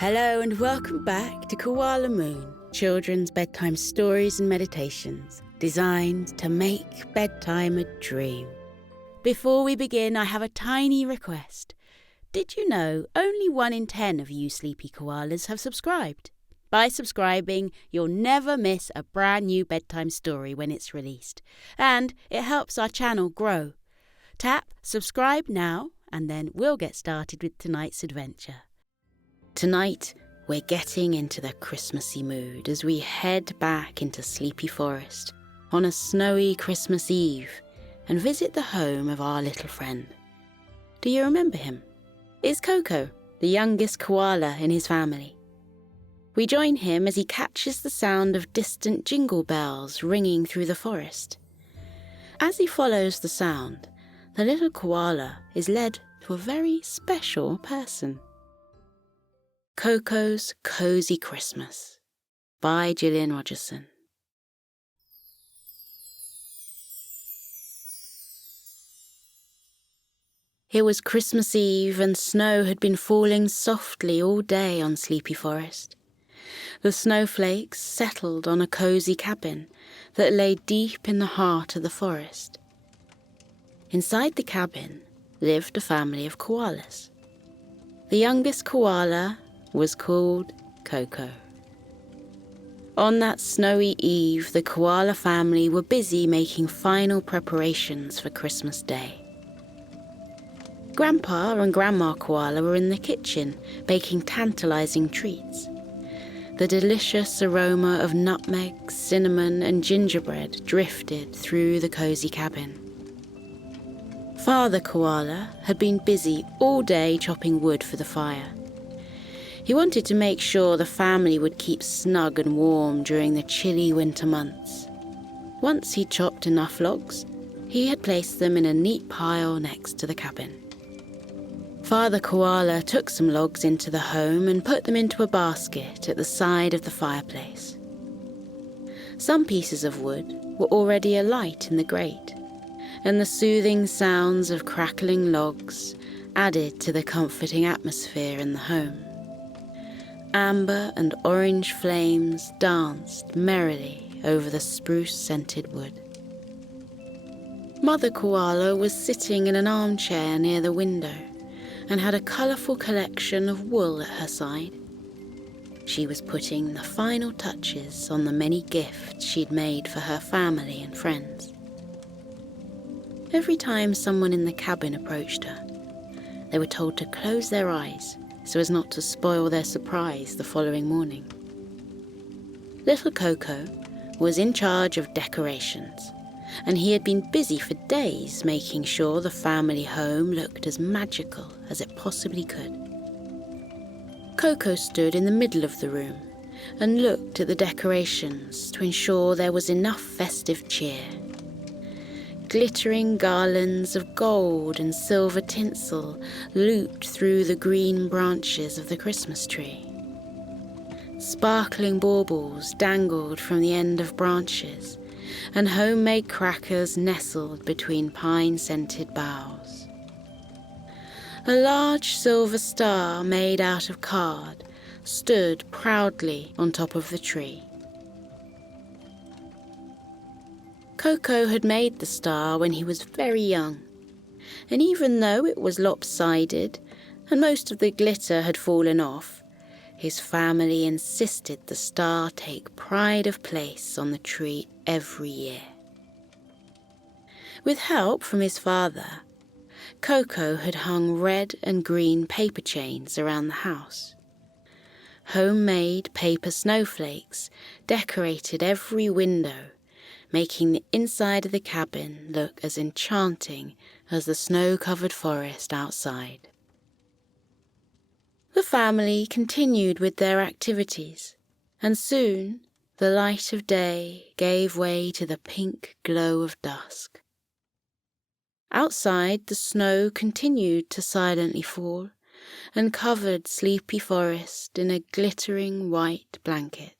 Hello and welcome back to Koala Moon, children's bedtime stories and meditations designed to make bedtime a dream. Before we begin, I have a tiny request. Did you know only 1 in 10 of you sleepy koalas have subscribed? By subscribing, you'll never miss a brand new bedtime story when it's released, and it helps our channel grow. Tap subscribe now, and then we'll get started with tonight's adventure. Tonight, we're getting into the Christmassy mood as we head back into Sleepy Forest on a snowy Christmas Eve and visit the home of our little friend. Do you remember him? It's Koko, the youngest koala in his family. We join him as he catches the sound of distant jingle bells ringing through the forest. As he follows the sound, the little koala is led to a very special person. Koko's Cozy Christmas by Gillian Rogerson. It was Christmas Eve and snow had been falling softly all day on Sleepy Forest. The snowflakes settled on a cozy cabin that lay deep in the heart of the forest. Inside the cabin lived a family of koalas. The youngest koala was called Koko. On that snowy eve, the koala family were busy making final preparations for Christmas Day. Grandpa and Grandma Koala were in the kitchen baking tantalizing treats. The delicious aroma of nutmeg, cinnamon, and gingerbread drifted through the cozy cabin. Father Koala had been busy all day chopping wood for the fire. He wanted to make sure the family would keep snug and warm during the chilly winter months. Once he'd chopped enough logs, he had placed them in a neat pile next to the cabin. Father Koala took some logs into the home and put them into a basket at the side of the fireplace. Some pieces of wood were already alight in the grate, and the soothing sounds of crackling logs added to the comforting atmosphere in the home. Amber and orange flames danced merrily over the spruce-scented wood. Mother Koala was sitting in an armchair near the window and had a colourful collection of wool at her side. She was putting the final touches on the many gifts she'd made for her family and friends. Every time someone in the cabin approached her, they were told to close their eyes so as not to spoil their surprise the following morning. Little Koko was in charge of decorations, and he had been busy for days making sure the family home looked as magical as it possibly could. Koko stood in the middle of the room and looked at the decorations to ensure there was enough festive cheer. Glittering garlands of gold and silver tinsel looped through the green branches of the Christmas tree. Sparkling baubles dangled from the end of branches, and homemade crackers nestled between pine-scented boughs. A large silver star made out of card stood proudly on top of the tree. Koko had made the star when he was very young, and even though it was lopsided and most of the glitter had fallen off, his family insisted the star take pride of place on the tree every year. With help from his father, Koko had hung red and green paper chains around the house. Homemade paper snowflakes decorated every window, making the inside of the cabin look as enchanting as the snow-covered forest outside. The family continued with their activities, and soon the light of day gave way to the pink glow of dusk. Outside, the snow continued to silently fall and covered Sleepy Forest in a glittering white blanket.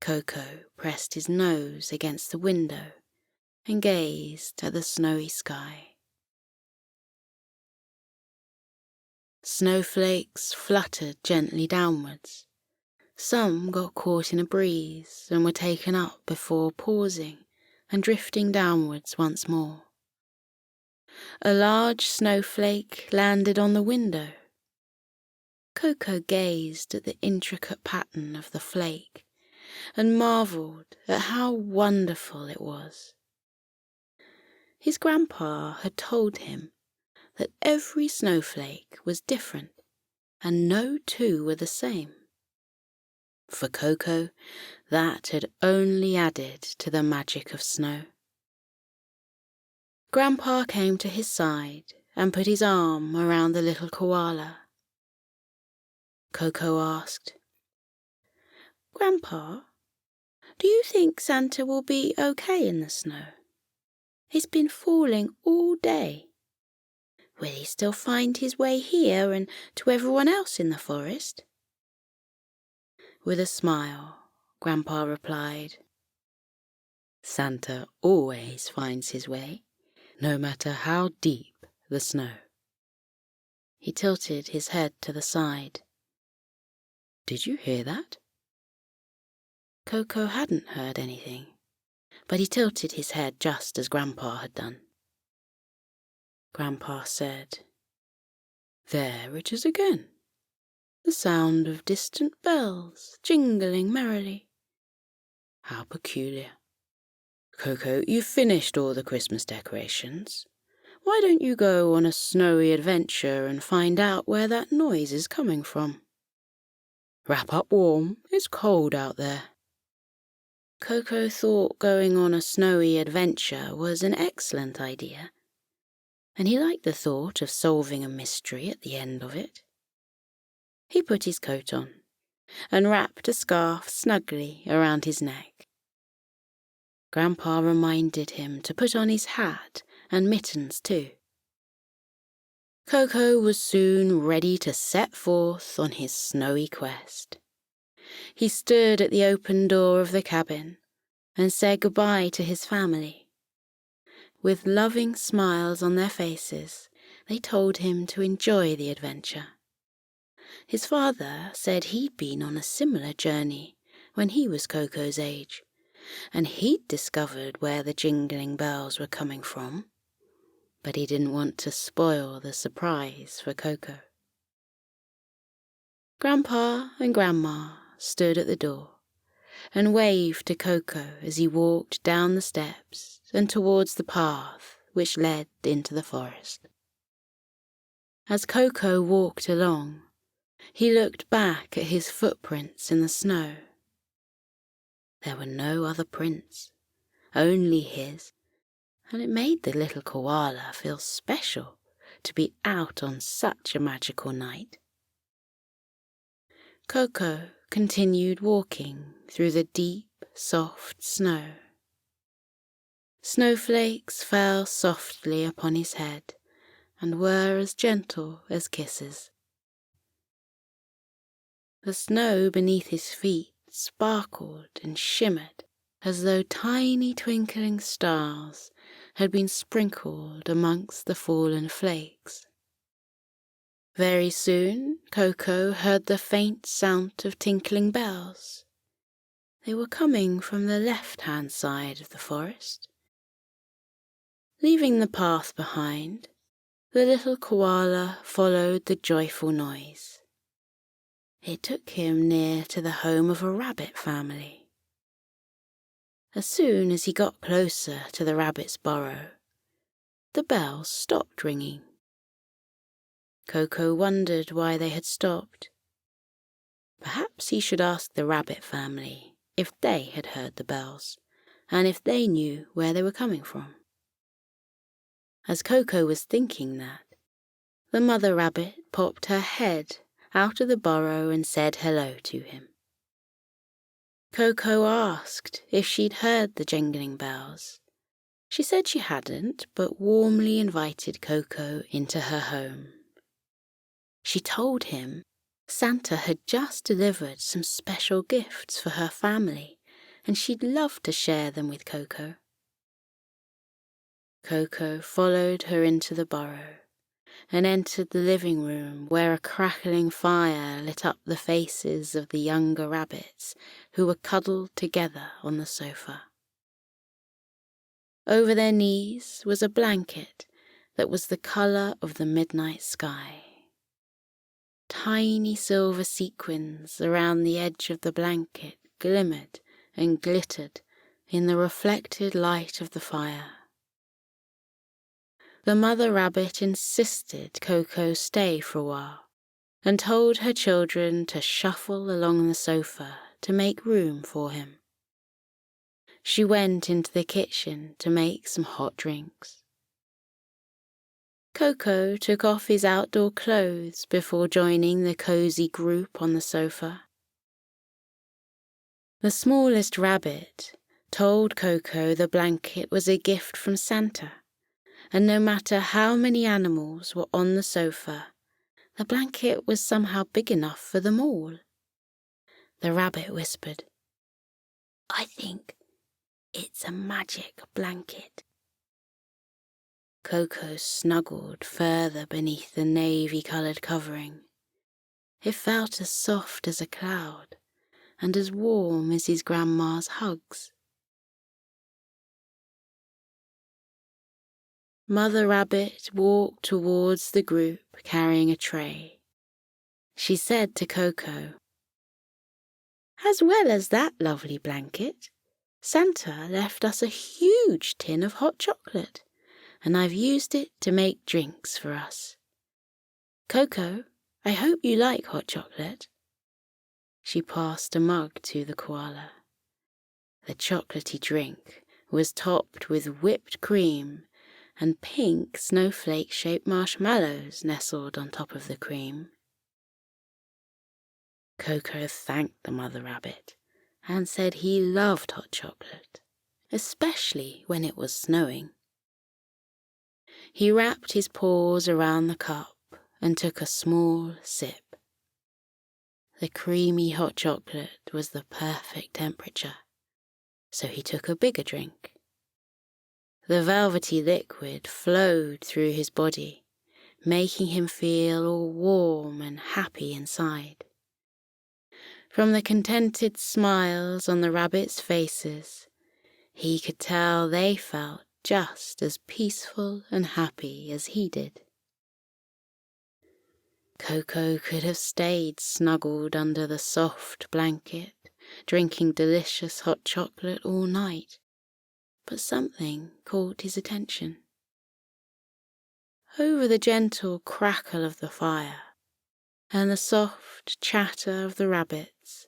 Koko pressed his nose against the window and gazed at the snowy sky. Snowflakes fluttered gently downwards. Some got caught in a breeze and were taken up before pausing and drifting downwards once more. A large snowflake landed on the window. Koko gazed at the intricate pattern of the flake and marvelled at how wonderful it was. His grandpa had told him that every snowflake was different and no two were the same. For Koko, that had only added to the magic of snow. Grandpa came to his side and put his arm around the little koala. Koko asked, "Grandpa, do you think Santa will be okay in the snow? It's been falling all day. Will he still find his way here and to everyone else in the forest?" With a smile, Grandpa replied, "Santa always finds his way, no matter how deep the snow." He tilted his head to the side. "Did you hear that?" Koko hadn't heard anything, but he tilted his head just as Grandpa had done. Grandpa said, "There it is again, the sound of distant bells jingling merrily. How peculiar. Koko, you've finished all the Christmas decorations. Why don't you go on a snowy adventure and find out where that noise is coming from? Wrap up warm, it's cold out there." Koko thought going on a snowy adventure was an excellent idea, and he liked the thought of solving a mystery at the end of it. He put his coat on and wrapped a scarf snugly around his neck. Grandpa reminded him to put on his hat and mittens too. Koko was soon ready to set forth on his snowy quest. He stood at the open door of the cabin and said goodbye to his family. With loving smiles on their faces, they told him to enjoy the adventure. His father said he'd been on a similar journey when he was Koko's age, and he'd discovered where the jingling bells were coming from, but he didn't want to spoil the surprise for Koko. Grandpa and Grandma stood at the door and waved to Koko as he walked down the steps and towards the path which led into the forest. As Koko walked along, he looked back at his footprints in the snow. There were no other prints, only his, and it made the little koala feel special to be out on such a magical night. Koko continued walking through the deep, soft snow. Snowflakes fell softly upon his head and were as gentle as kisses. The snow beneath his feet sparkled and shimmered as though tiny twinkling stars had been sprinkled amongst the fallen flakes. Very soon Koko heard the faint sound of tinkling bells. They were coming from the left-hand side of the forest. Leaving the path behind, the little koala followed the joyful noise. It took him near to the home of a rabbit family. As soon as he got closer to the rabbit's burrow, the bells stopped ringing. Koko wondered why they had stopped. Perhaps he should ask the rabbit family if they had heard the bells, and if they knew where they were coming from. As Koko was thinking that, the mother rabbit popped her head out of the burrow and said hello to him. Koko asked if she'd heard the jingling bells. She said she hadn't, but warmly invited Koko into her home. She told him Santa had just delivered some special gifts for her family, and she'd love to share them with Koko. Koko followed her into the burrow and entered the living room where a crackling fire lit up the faces of the younger rabbits who were cuddled together on the sofa. Over their knees was a blanket that was the colour of the midnight sky. Tiny silver sequins around the edge of the blanket glimmered and glittered in the reflected light of the fire. The mother rabbit insisted Koko stay for a while and told her children to shuffle along the sofa to make room for him. She went into the kitchen to make some hot drinks. Koko took off his outdoor clothes before joining the cosy group on the sofa. The smallest rabbit told Koko the blanket was a gift from Santa, and no matter how many animals were on the sofa, the blanket was somehow big enough for them all. The rabbit whispered, "I think it's a magic blanket." Koko snuggled further beneath the navy-coloured covering. It felt as soft as a cloud and as warm as his grandma's hugs. Mother Rabbit walked towards the group carrying a tray. She said to Koko, "As well as that lovely blanket, Santa left us a huge tin of hot chocolate, and I've used it to make drinks for us. Koko, I hope you like hot chocolate." She passed a mug to the koala. The chocolatey drink was topped with whipped cream, and pink snowflake-shaped marshmallows nestled on top of the cream. Koko thanked the mother rabbit and said he loved hot chocolate, especially when it was snowing. He wrapped his paws around the cup and took a small sip. The creamy hot chocolate was the perfect temperature, so he took a bigger drink. The velvety liquid flowed through his body, making him feel all warm and happy inside. From the contented smiles on the rabbits' faces, he could tell they felt just as peaceful and happy as he did. Koko could have stayed snuggled under the soft blanket, drinking delicious hot chocolate all night, but something caught his attention. Over the gentle crackle of the fire and the soft chatter of the rabbits,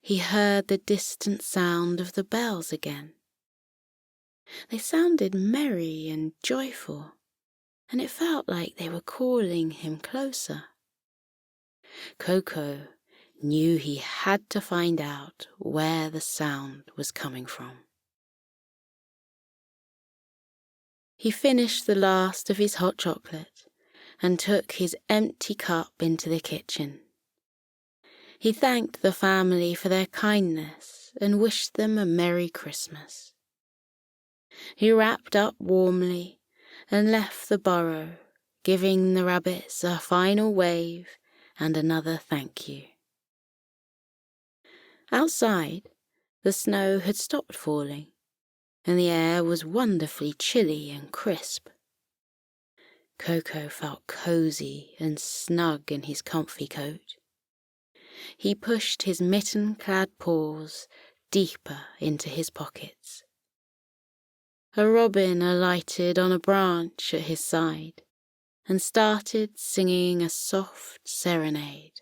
he heard the distant sound of the bells again. They sounded merry and joyful, and it felt like they were calling him closer. Koko knew he had to find out where the sound was coming from. He finished the last of his hot chocolate and took his empty cup into the kitchen. He thanked the family for their kindness and wished them a Merry Christmas. He wrapped up warmly and left the burrow, giving the rabbits a final wave and another thank you. Outside, the snow had stopped falling, and the air was wonderfully chilly and crisp. Koko felt cosy and snug in his comfy coat. He pushed his mitten-clad paws deeper into his pockets. A robin alighted on a branch at his side and started singing a soft serenade.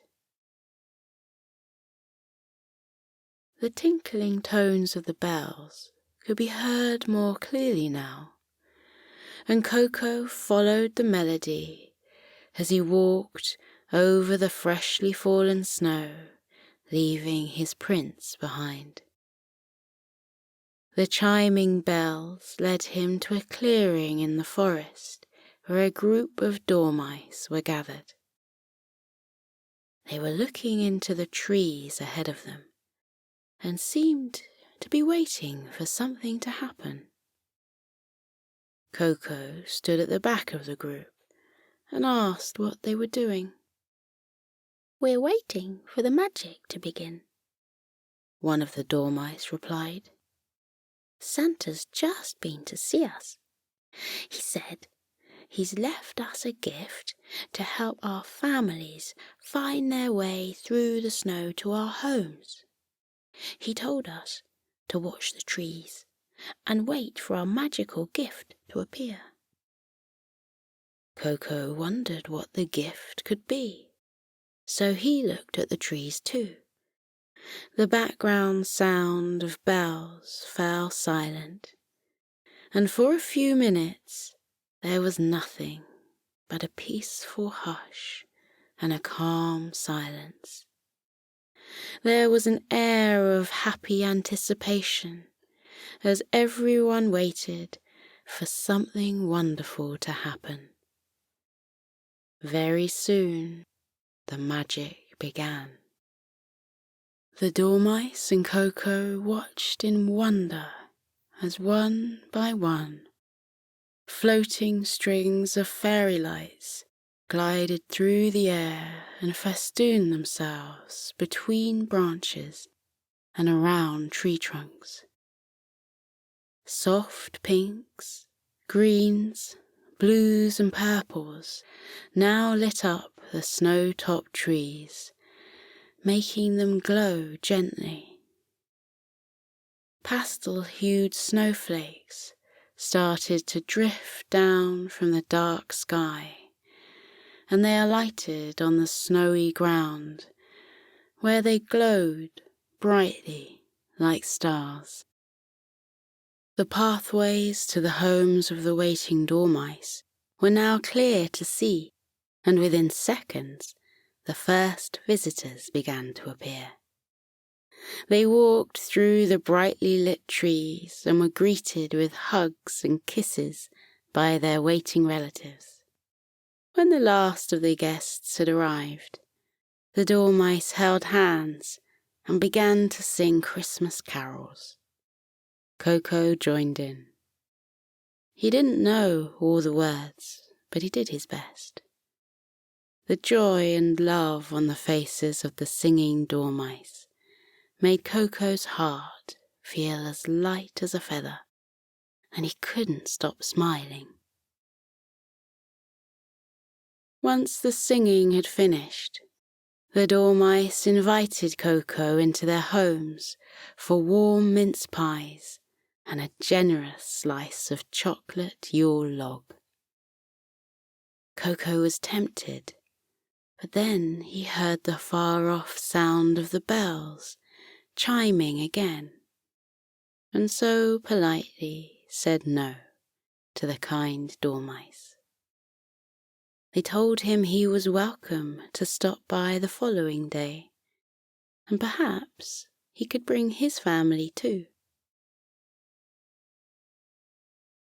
The tinkling tones of the bells could be heard more clearly now, and Koko followed the melody as he walked over the freshly fallen snow, leaving his prints behind. The chiming bells led him to a clearing in the forest where a group of dormice were gathered. They were looking into the trees ahead of them and seemed to be waiting for something to happen. Koko stood at the back of the group and asked what they were doing. "We're waiting for the magic to begin," one of the dormice replied. "Santa's just been to see us. He said he's left us a gift to help our families find their way through the snow to our homes. He told us to watch the trees and wait for our magical gift to appear." Koko wondered what the gift could be, so he looked at the trees too. The background sound of bells fell silent, and for a few minutes there was nothing but a peaceful hush and a calm silence. There was an air of happy anticipation as everyone waited for something wonderful to happen. Very soon, the magic began. The dormice and Koko watched in wonder as one by one, floating strings of fairy lights glided through the air and festooned themselves between branches and around tree trunks. Soft pinks, greens, blues and purples now lit up the snow-topped trees, making them glow gently. Pastel-hued snowflakes started to drift down from the dark sky, and they alighted on the snowy ground, where they glowed brightly like stars. The pathways to the homes of the waiting dormice were now clear to see, and within seconds the first visitors began to appear. They walked through the brightly lit trees and were greeted with hugs and kisses by their waiting relatives. When the last of the guests had arrived, the dormice held hands and began to sing Christmas carols. Koko joined in. He didn't know all the words, but he did his best. The joy and love on the faces of the singing dormice made Koko's heart feel as light as a feather, and he couldn't stop smiling. Once the singing had finished, the dormice invited Koko into their homes for warm mince pies and a generous slice of chocolate Yule log. Koko was tempted, but then he heard the far-off sound of the bells chiming again, and so politely said no to the kind dormice. They told him he was welcome to stop by the following day, and perhaps he could bring his family too.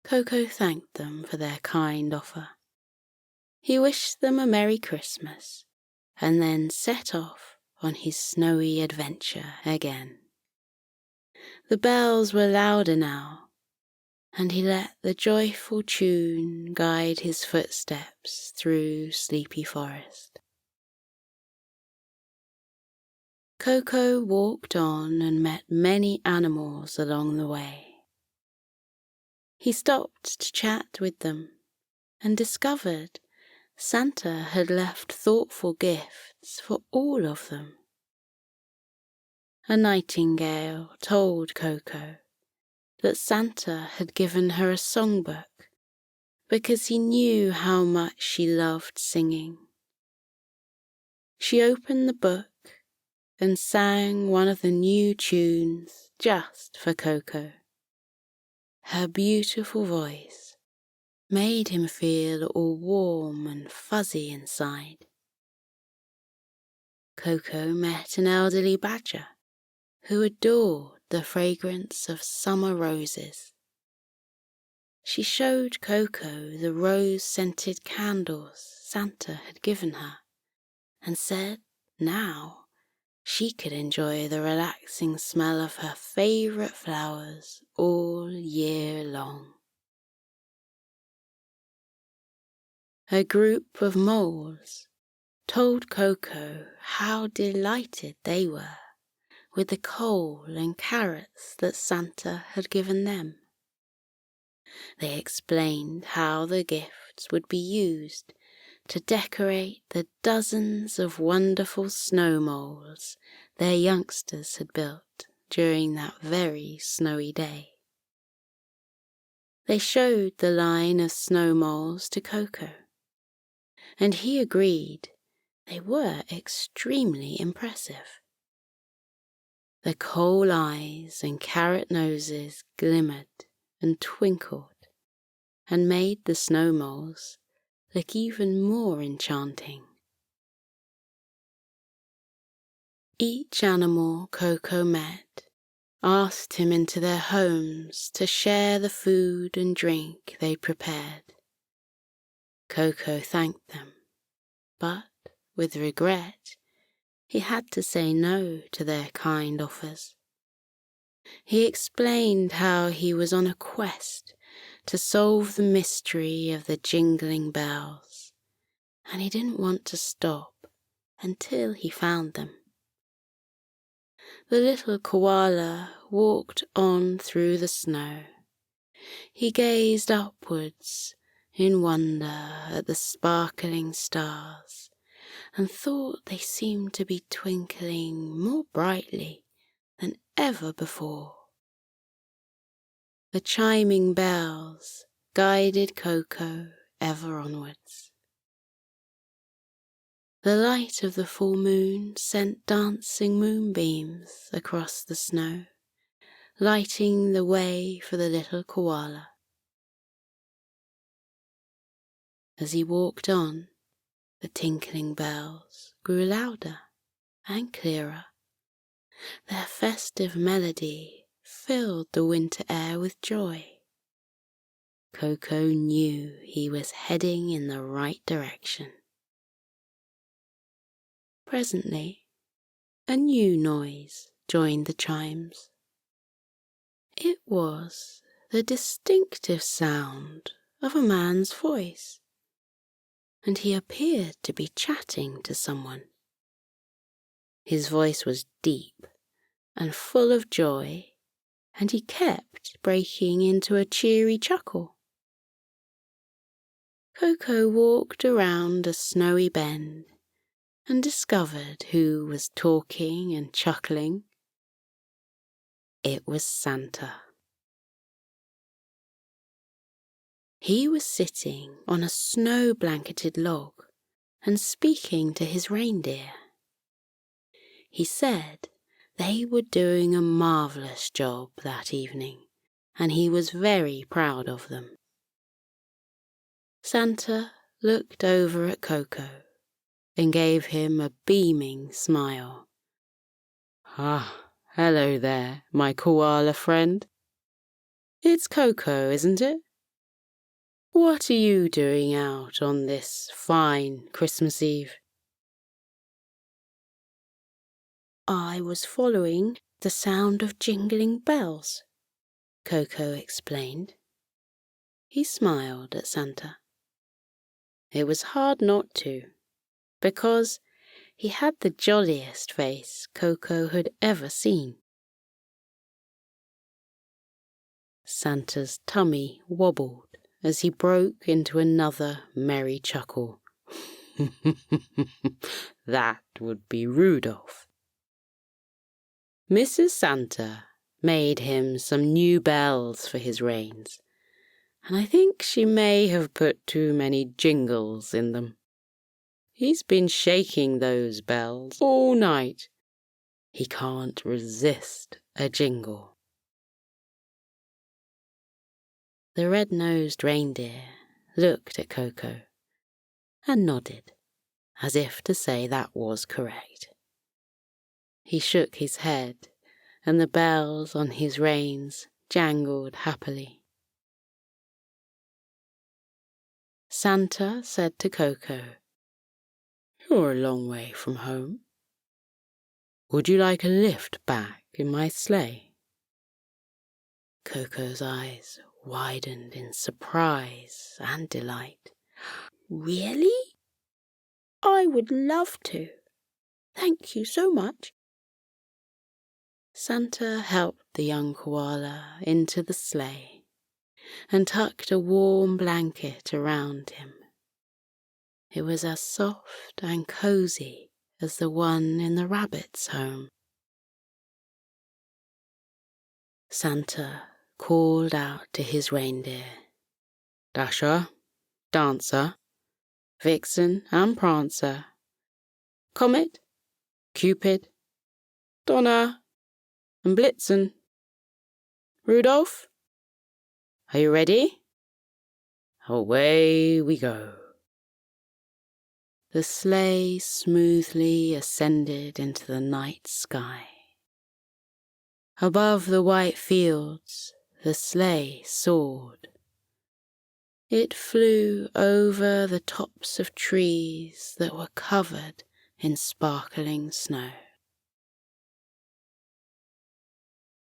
Koko thanked them for their kind offer. He wished them a Merry Christmas, and then set off on his snowy adventure again. The bells were louder now, and he let the joyful tune guide his footsteps through Sleepy Forest. Koko walked on and met many animals along the way. He stopped to chat with them and discovered Santa had left thoughtful gifts for all of them. A nightingale told Koko that Santa had given her a songbook because he knew how much she loved singing. She opened the book and sang one of the new tunes just for Koko. Her beautiful voice made him feel all warm and fuzzy inside. Koko met an elderly badger who adored the fragrance of summer roses. She showed Koko the rose-scented candles Santa had given her and said now she could enjoy the relaxing smell of her favourite flowers all year long. A group of moles told Koko how delighted they were with the coal and carrots that Santa had given them. They explained how the gifts would be used to decorate the dozens of wonderful snow moles their youngsters had built during that very snowy day. They showed the line of snow moles to Koko, and he agreed they were extremely impressive. The coal eyes and carrot noses glimmered and twinkled and made the snow moles look even more enchanting. Each animal Koko met asked him into their homes to share the food and drink they prepared. Koko thanked them, but with regret, he had to say no to their kind offers. He explained how he was on a quest to solve the mystery of the jingling bells, and he didn't want to stop until he found them. The little koala walked on through the snow. He gazed upwards in wonder at the sparkling stars and thought they seemed to be twinkling more brightly than ever before. The chiming bells guided Koko ever onwards. The light of the full moon sent dancing moonbeams across the snow, lighting the way for the little koala. As he walked on, the tinkling bells grew louder and clearer. Their festive melody filled the winter air with joy. Koko knew he was heading in the right direction. Presently, a new noise joined the chimes. It was the distinctive sound of a man's voice, and he appeared to be chatting to someone. His voice was deep and full of joy, and he kept breaking into a cheery chuckle. Koko walked around a snowy bend and discovered who was talking and chuckling. It was Santa. He was sitting on a snow-blanketed log and speaking to his reindeer. He said they were doing a marvellous job that evening, and he was very proud of them. Santa looked over at Koko and gave him a beaming smile. "Ah, hello there, my koala friend. It's Koko, isn't it? What are you doing out on this fine Christmas Eve?" "I was following the sound of jingling bells," Koko explained. He smiled at Santa. It was hard not to, because he had the jolliest face Koko had ever seen. Santa's tummy wobbled as he broke into another merry chuckle. That would be Rudolph. Mrs. Santa made him some new bells for his reins, and I think she may have put too many jingles in them. He's been shaking those bells all night. He can't resist a jingle. The red-nosed reindeer looked at Koko and nodded, as if to say that was correct. He shook his head, and the bells on his reins jangled happily. Santa said to Koko, "You're a long way from home. Would you like a lift back in my sleigh?" Koko's eyes widened in surprise and delight. Really? I would love to. Thank you so much. Santa helped the young koala into the sleigh and tucked a warm blanket around him. It was as soft and cozy as the one in the rabbit's home. Santa called out to his reindeer, Dasher, Dancer, Vixen and Prancer, Comet, Cupid, Donner and Blitzen. Rudolph, are you ready? Away we go. The sleigh smoothly ascended into the night sky. Above the white fields, the sleigh soared. It flew over the tops of trees that were covered in sparkling snow.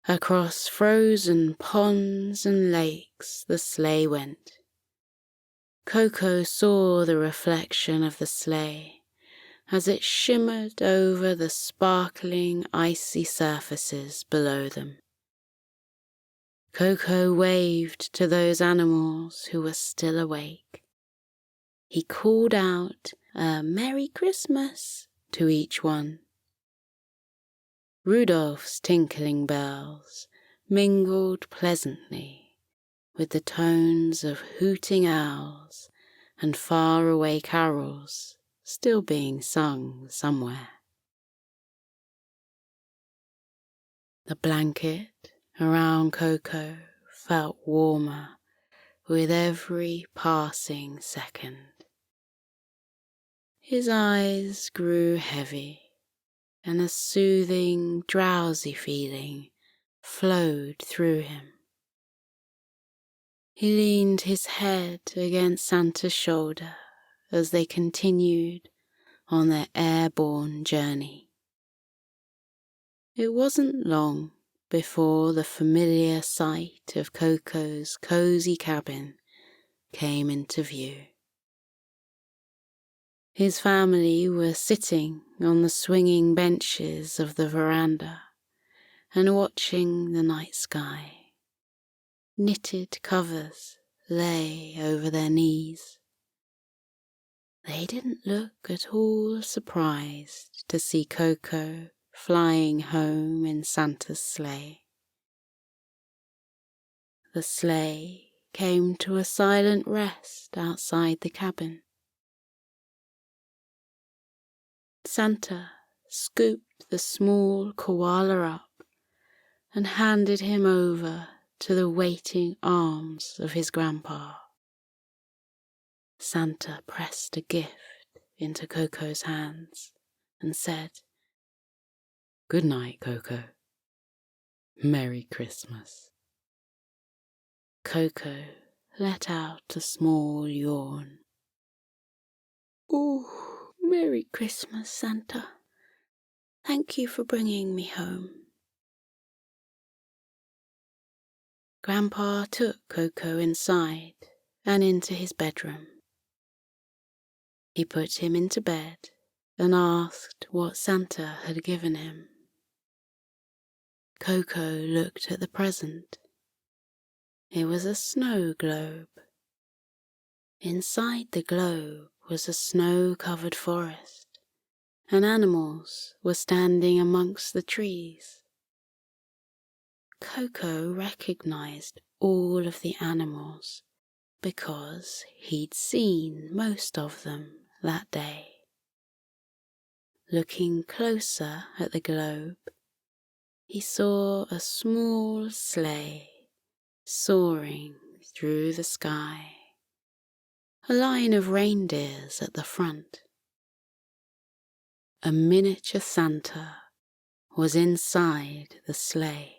Across frozen ponds and lakes the sleigh went. Koko saw the reflection of the sleigh as it shimmered over the sparkling icy surfaces below them. Koko waved to those animals who were still awake. He called out a Merry Christmas to each one. Rudolph's tinkling bells mingled pleasantly with the tones of hooting owls and faraway carols still being sung somewhere. The blanket around Koko felt warmer with every passing second. His eyes grew heavy, and a soothing, drowsy feeling flowed through him. He leaned his head against Santa's shoulder as they continued on their airborne journey. It wasn't long before the familiar sight of Koko's cozy cabin came into view. His family were sitting on the swinging benches of the veranda and watching the night sky. Knitted covers lay over their knees. They didn't look at all surprised to see Koko flying home in Santa's sleigh. The sleigh came to a silent rest outside the cabin. Santa scooped the small koala up and handed him over to the waiting arms of his grandpa. Santa pressed a gift into Koko's hands and said, "Good night, Koko. Merry Christmas." Koko let out a small yawn. "Oh, Merry Christmas, Santa. Thank you for bringing me home." Grandpa took Koko inside and into his bedroom. He put him into bed and asked what Santa had given him. Koko looked at the present. It was a snow globe. Inside the globe was a snow-covered forest, and animals were standing amongst the trees. Koko recognized all of the animals because he'd seen most of them that day. Looking closer at the globe, he saw a small sleigh soaring through the sky, a line of reindeers at the front. A miniature Santa was inside the sleigh,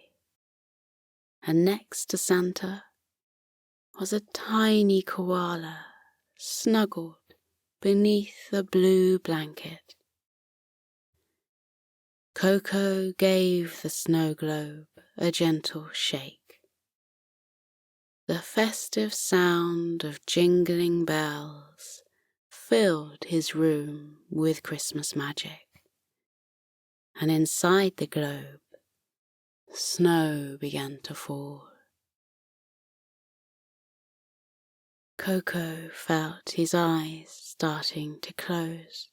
and next to Santa was a tiny koala snuggled beneath a blue blanket. Koko gave the snow globe a gentle shake. The festive sound of jingling bells filled his room with Christmas magic. And inside the globe, snow began to fall. Koko felt his eyes starting to close.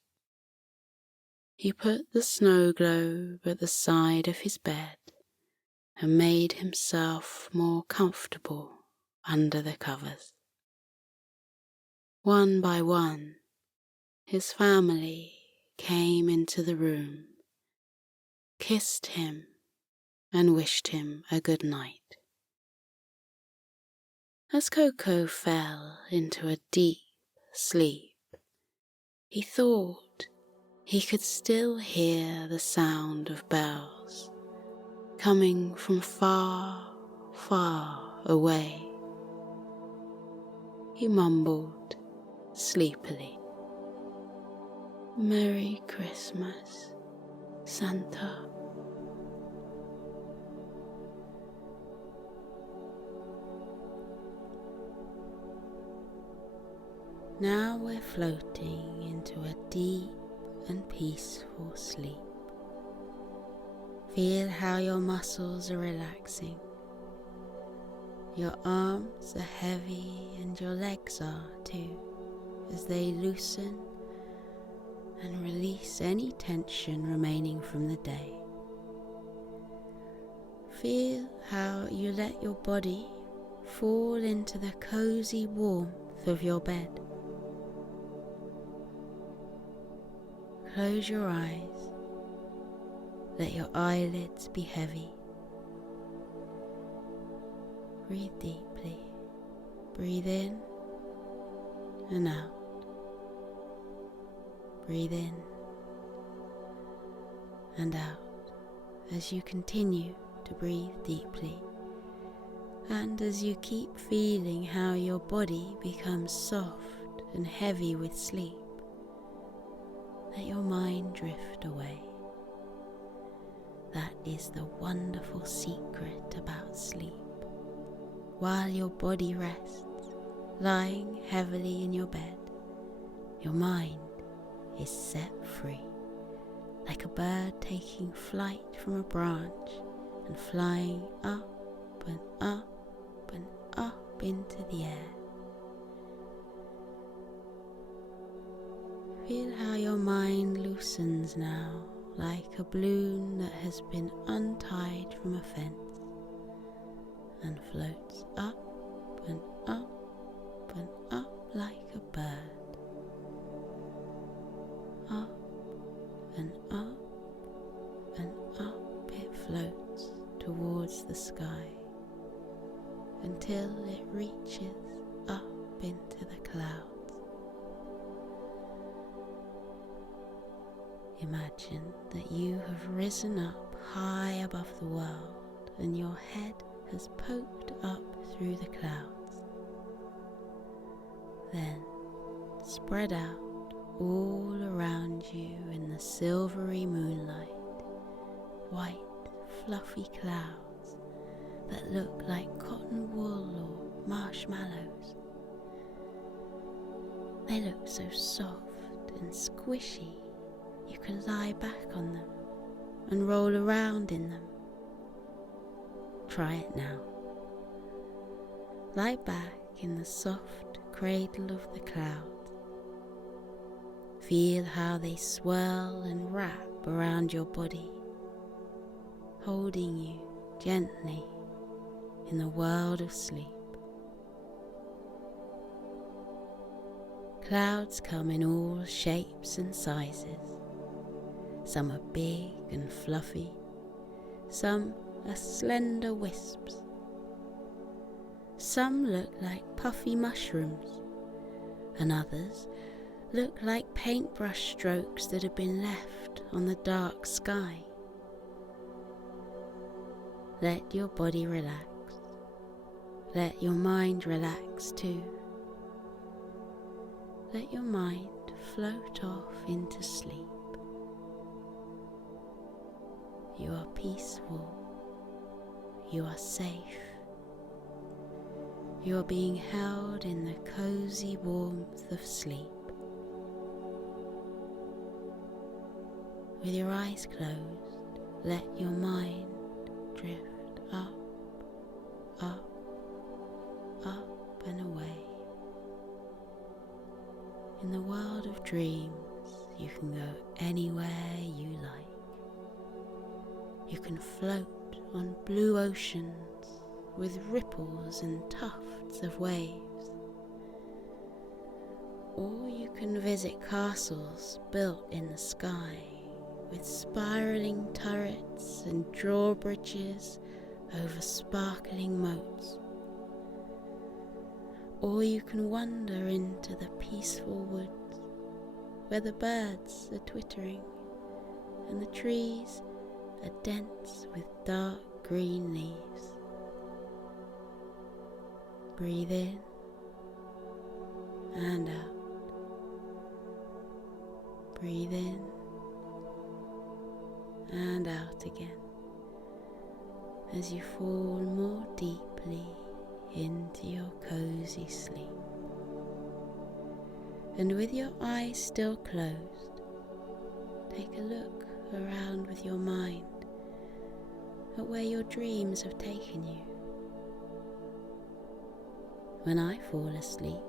He put the snow globe at the side of his bed and made himself more comfortable under the covers. One by one, his family came into the room, kissed him, and wished him a good night. As Koko fell into a deep sleep, he thought he could still hear the sound of bells coming from far, far away. He mumbled sleepily, "Merry Christmas, Santa." Now we're floating into a deep and peaceful sleep. Feel how your muscles are relaxing. Your arms are heavy and your legs are too, as they loosen and release any tension remaining from the day. Feel how you let your body fall into the cozy warmth of your bed. Close your eyes. Let your eyelids be heavy. Breathe deeply. Breathe in and out. Breathe in and out as you continue to breathe deeply, and as you keep feeling how your body becomes soft and heavy with sleep. Let your mind drift away. That is the wonderful secret about sleep. While your body rests, lying heavily in your bed, your mind is set free, like a bird taking flight from a branch and flying up and up and up into the air. Feel how your mind loosens now, like a balloon that has been untied from a fence, and floats up and up and up like a bird. Up and up and up it floats towards the sky until it reaches up into the clouds. Imagine that you have risen up high above the world and your head has poked up through the clouds. Then spread out all around you in the silvery moonlight, white fluffy clouds that look like cotton wool or marshmallows. They look so soft and squishy. You can lie back on them and roll around in them. Try it now. Lie back in the soft cradle of the clouds. Feel how they swirl and wrap around your body, holding you gently in the world of sleep. Clouds come in all shapes and sizes. Some are big and fluffy, some are slender wisps. Some look like puffy mushrooms, and others look like paintbrush strokes that have been left on the dark sky. Let your body relax. Let your mind relax too. Let your mind float off into sleep. You are peaceful. You are safe. You are being held in the cozy warmth of sleep. With your eyes closed, let your mind drift up, up, up and away. In the world of dreams, you can go anywhere you like. You can float on blue oceans with ripples and tufts of waves. Or you can visit castles built in the sky with spiraling turrets and drawbridges over sparkling moats. Or you can wander into the peaceful woods where the birds are twittering and the trees are dense with dark green leaves. Breathe in and out. Breathe in and out again as you fall more deeply into your cozy sleep. And with your eyes still closed, take a look around with your mind at where your dreams have taken you. When I fall asleep,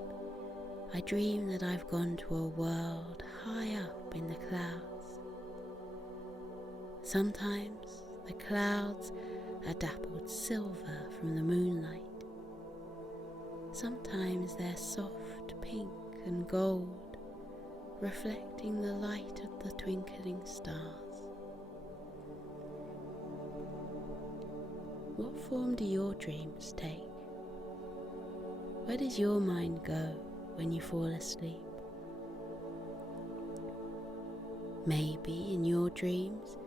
I dream that I've gone to a world high up in the clouds. Sometimes the clouds are dappled silver from the moonlight. Sometimes they're soft pink and gold, reflecting the light of the twinkling stars. What form do your dreams take? Where does your mind go when you fall asleep? Maybe in your dreams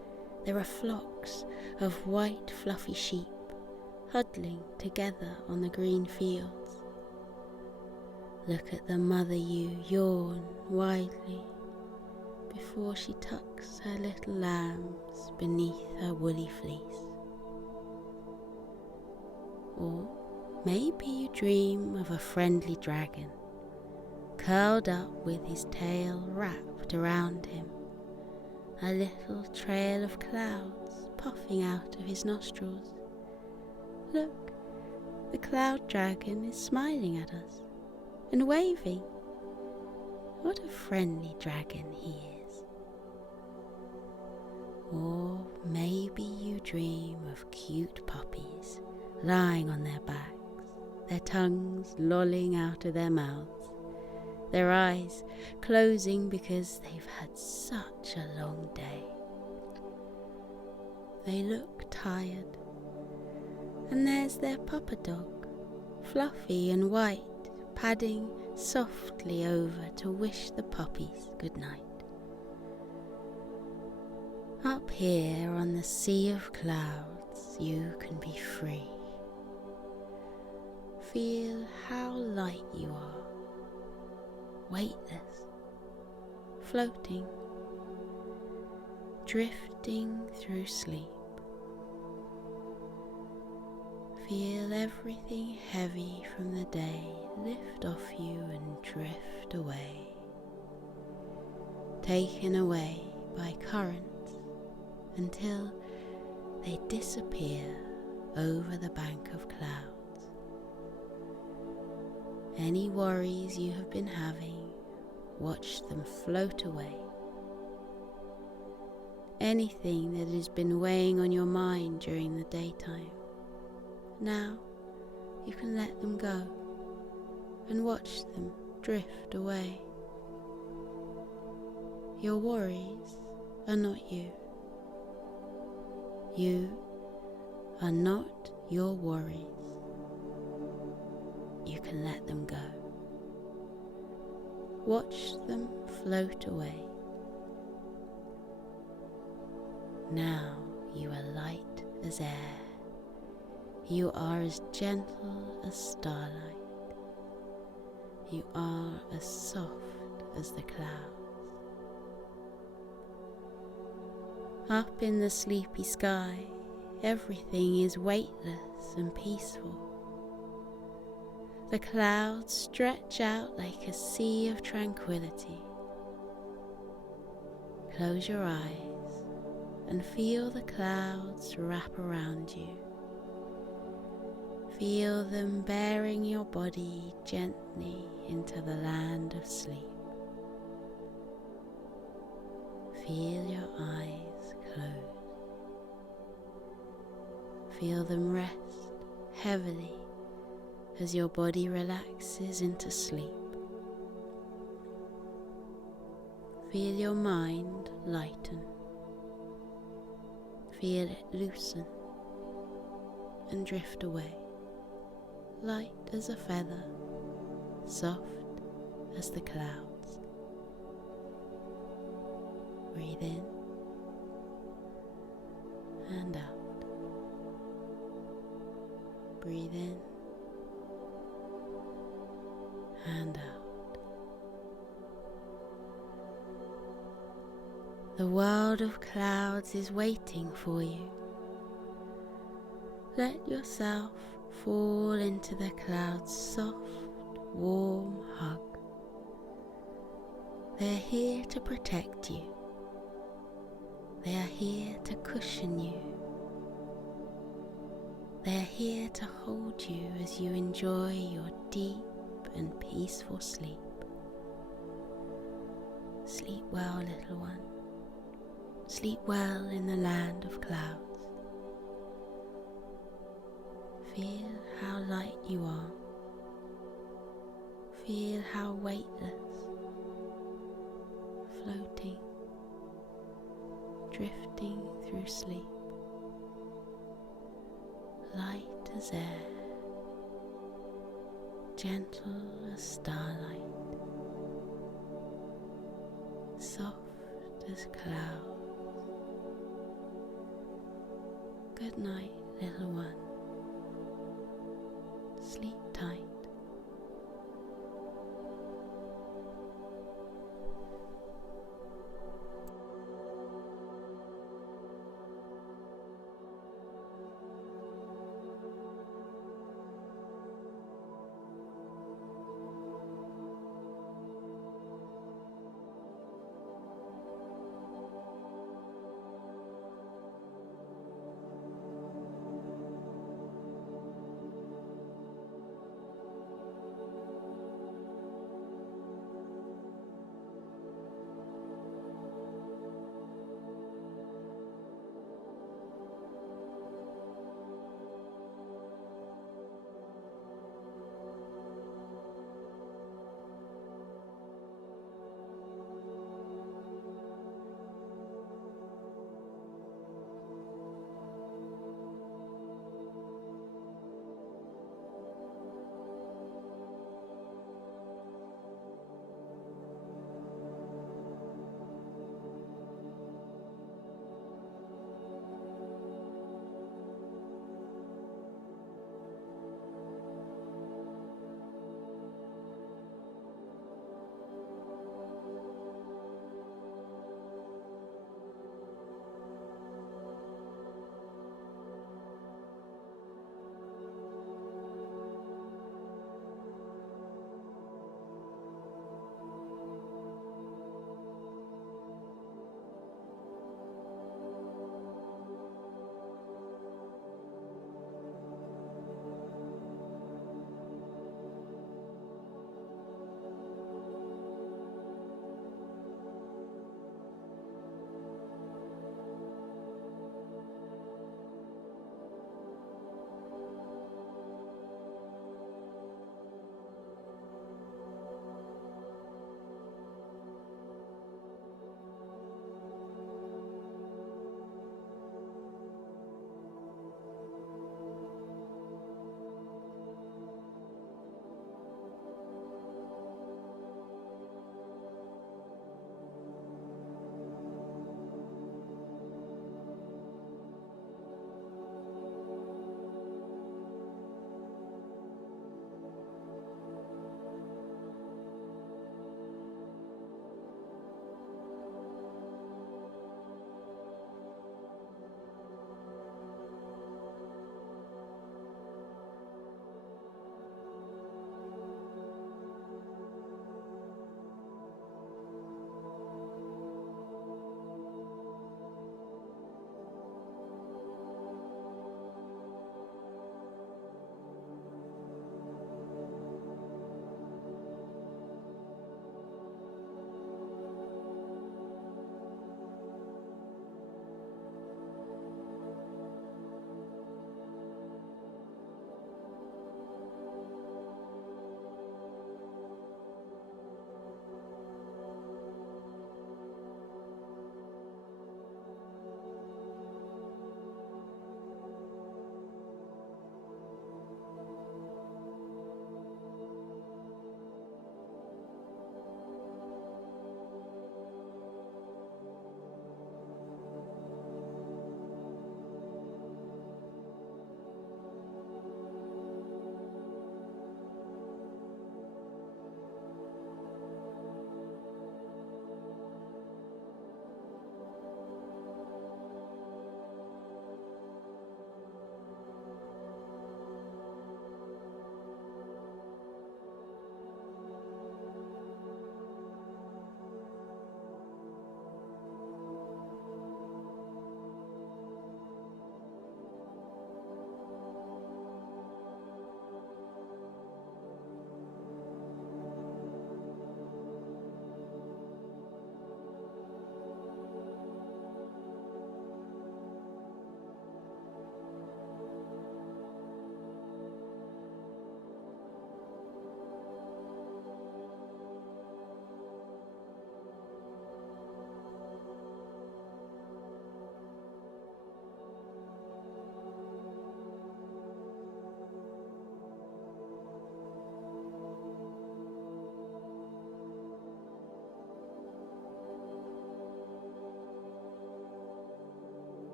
there are flocks of white fluffy sheep huddling together on the green fields. Look at the mother ewe yawn widely before she tucks her little lambs beneath her woolly fleece. Or maybe you dream of a friendly dragon, curled up with his tail wrapped around him, a little trail of clouds puffing out of his nostrils. Look, the cloud dragon is smiling at us and waving. What a friendly dragon he is. Or maybe you dream of cute puppies lying on their backs, their tongues lolling out of their mouths, their eyes closing because they've had such a long day. They look tired, and there's their papa dog, fluffy and white, padding softly over to wish the puppies good night. Up here on the sea of clouds, you can be free. Feel how light you are, weightless, floating, drifting through sleep. Feel everything heavy from the day lift off you and drift away, taken away by currents until they disappear over the bank of clouds. Any worries you have been having, watch them float away. Anything that has been weighing on your mind during the daytime, now you can let them go and watch them drift away. Your worries are not you. You are not your worries. You can let them go. Watch them float away. Now you are light as air. You are as gentle as starlight. You are as soft as the clouds. Up in the sleepy sky, everything is weightless and peaceful. The clouds stretch out like a sea of tranquility. Close your eyes and feel the clouds wrap around you. Feel them bearing your body gently into the land of sleep. Feel your eyes close. Feel them rest heavily as your body relaxes into sleep. Feel your mind lighten. Feel it loosen and drift away, light as a feather, soft as the clouds. Breathe in and out. Breathe in and out. The world of clouds is waiting for you. Let yourself fall into the clouds' soft, warm hug. They are here to protect you. They are here to cushion you. They are here to hold you as you enjoy your deep and peaceful sleep. Sleep well, little one. Sleep well in the land of clouds. Feel how light you are. Feel how weightless, floating, drifting through sleep, light as air, gentle as starlight, soft as clouds. Good night, little one. Sleep